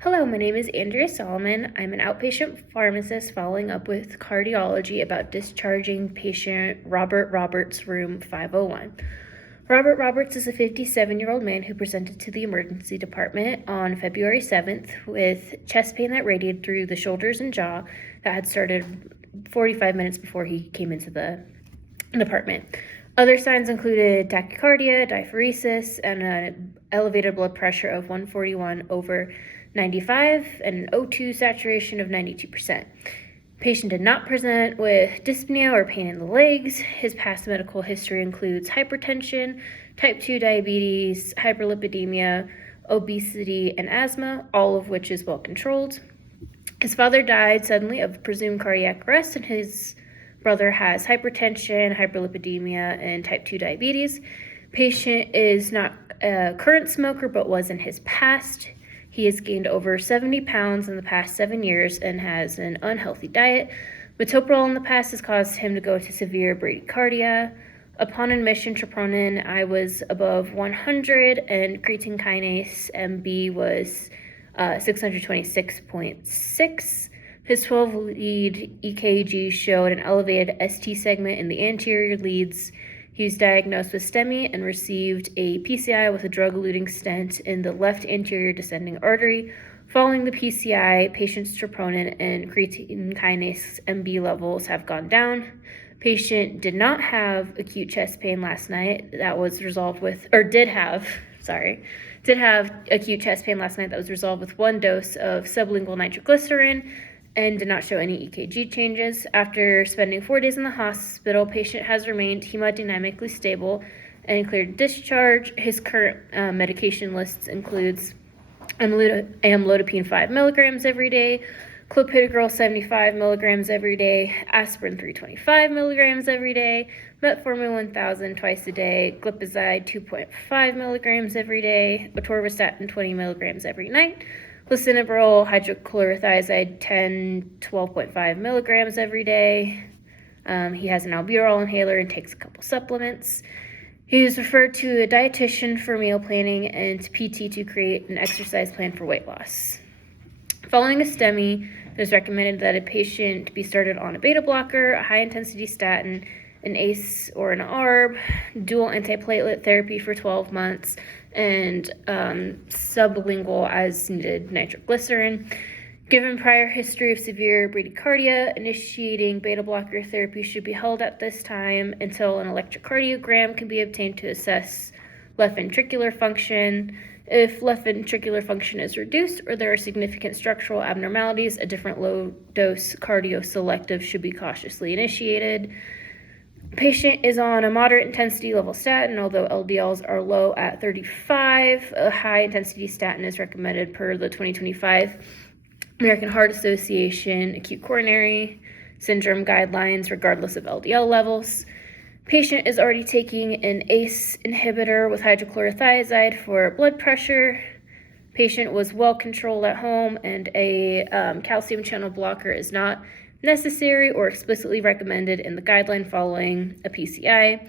Hello, my name is Andrea Solomon. I'm an outpatient pharmacist following up with cardiology about discharging patient Robert Roberts, room 501. Robert Roberts is a 57-year-old man who presented to the emergency department on February 7th with chest pain that radiated through the shoulders and jaw that had started 45 minutes before he came into the department. Other signs included tachycardia, diaphoresis, and an elevated blood pressure of 141/95 and an O2 saturation of 92%. Patient did not present with dyspnea or pain in the legs. His past medical history includes hypertension, type 2 diabetes, hyperlipidemia, obesity, and asthma, all of which is well controlled. His father died suddenly of presumed cardiac arrest, and his brother has hypertension, hyperlipidemia, and type 2 diabetes. Patient is not a current smoker but was in his past. He has gained over 70 pounds in the past 7 years and has an unhealthy diet. Metoprolol in the past has caused him to go to severe bradycardia. Upon admission, troponin I was above 100 and creatine kinase MB was 626.6. His 12-lead EKG showed an elevated ST segment in the anterior leads. He was diagnosed with STEMI and received a PCI with a drug-eluting stent in the left anterior descending artery. Following the PCI, patient's troponin and creatine kinase MB levels have gone down. Patient did not have acute chest pain last night. That was resolved with, or did have acute chest pain last night that was resolved with one dose of sublingual nitroglycerin and did not show any EKG changes. After spending 4 days in the hospital, patient has remained hemodynamically stable and cleared discharge. His current medication list includes amlodipine 5 milligrams every day, clopidogrel 75 milligrams every day, aspirin 325 milligrams every day, metformin 1000 twice a day, glipizide 2.5 milligrams every day, atorvastatin 20 milligrams every night, lisinopril hydrochlorothiazide 12.5 milligrams every day. He has an albuterol inhaler and takes a couple supplements. He was referred to a dietitian for meal planning and to PT to create an exercise plan for weight loss. Following a STEMI, it is recommended that a patient be started on a beta blocker, a high-intensity statin, an ACE or an ARB, dual antiplatelet therapy for 12 months, and sublingual as needed nitroglycerin. Given prior history of severe bradycardia, initiating beta blocker therapy should be held at this time until an electrocardiogram can be obtained to assess left ventricular function. If left ventricular function is reduced or there are significant structural abnormalities, a different low-dose cardioselective should be cautiously initiated. Patient is on a moderate intensity level statin, although LDLs are low at 35. A high intensity statin is recommended per the 2025 American Heart Association acute coronary syndrome guidelines, regardless of LDL levels. Patient is already taking an ACE inhibitor with hydrochlorothiazide for blood pressure. Patient was well controlled at home, and a calcium channel blocker is not necessary or explicitly recommended in the guideline following a PCI.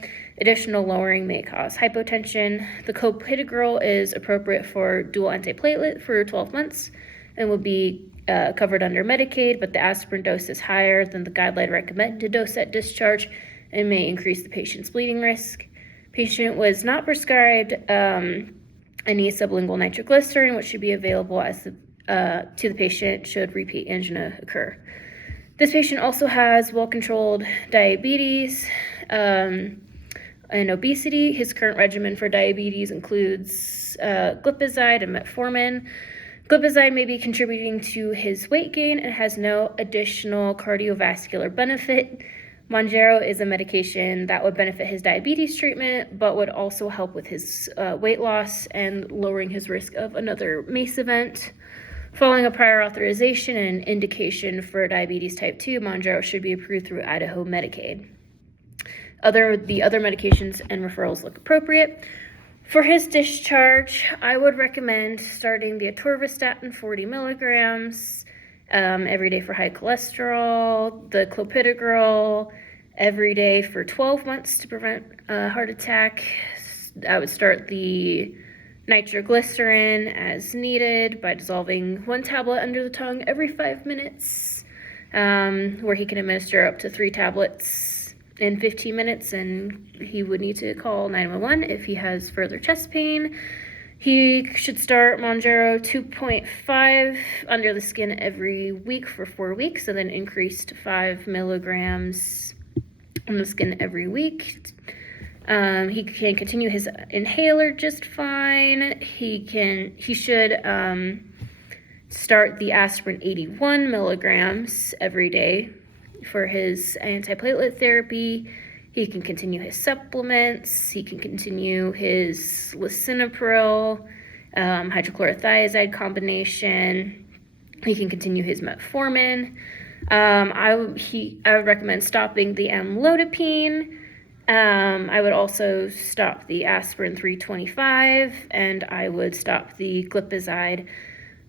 Additional lowering may cause hypotension. The clopidogrel is appropriate for dual antiplatelet for 12 months and will be covered under Medicaid, but the aspirin dose is higher than the guideline recommended dose at discharge and may increase the patient's bleeding risk. Patient was not prescribed any sublingual nitroglycerin, which should be available to the patient should repeat angina occur. This patient also has well-controlled diabetes and obesity. His current regimen for diabetes includes glipizide and metformin. Glipizide may be contributing to his weight gain and has no additional cardiovascular benefit. Mounjaro is a medication that would benefit his diabetes treatment, but would also help with his weight loss and lowering his risk of another MACE event. Following a prior authorization and indication for diabetes type 2, Mounjaro should be approved through Idaho Medicaid. The other medications and referrals look appropriate. For his discharge, I would recommend starting the atorvastatin 40 milligrams every day for high cholesterol, the clopidogrel every day for 12 months to prevent a heart attack. I would start the nitroglycerin as needed by dissolving 1 tablet under the tongue every 5 minutes, where he can administer up to 3 tablets in 15 minutes, and he would need to call 911 if he has further chest pain. He should start Mounjaro 2.5 under the skin every week for 4 weeks, and then increase to 5 milligrams on the skin every week. He can continue his inhaler just fine. He should start the aspirin 81 milligrams every day for his antiplatelet therapy. He can continue his supplements. He can continue his lisinopril, hydrochlorothiazide combination. He can continue his metformin. I would recommend stopping the amlodipine. I would also stop the aspirin 325, and I would stop the glipizide.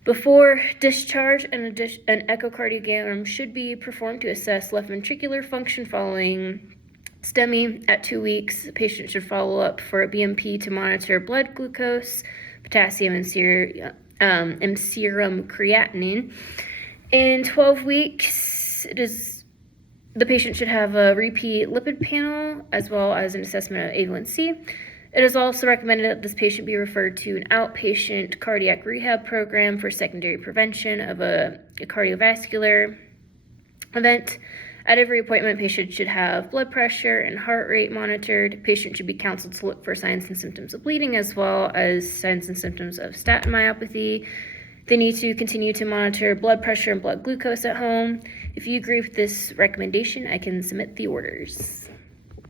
Before discharge, an echocardiogram should be performed to assess left ventricular function following STEMI. At 2 weeks, the patient should follow up for a BMP to monitor blood glucose, potassium, and serum creatinine. In 12 weeks, the patient should have a repeat lipid panel as well as an assessment of A1C. It is also recommended that this patient be referred to an outpatient cardiac rehab program for secondary prevention of a cardiovascular event. At every appointment, patient should have blood pressure and heart rate monitored. Patient should be counseled to look for signs and symptoms of bleeding as well as signs and symptoms of statin myopathy. They need to continue to monitor blood pressure and blood glucose at home. If you agree with this recommendation, I can submit the orders.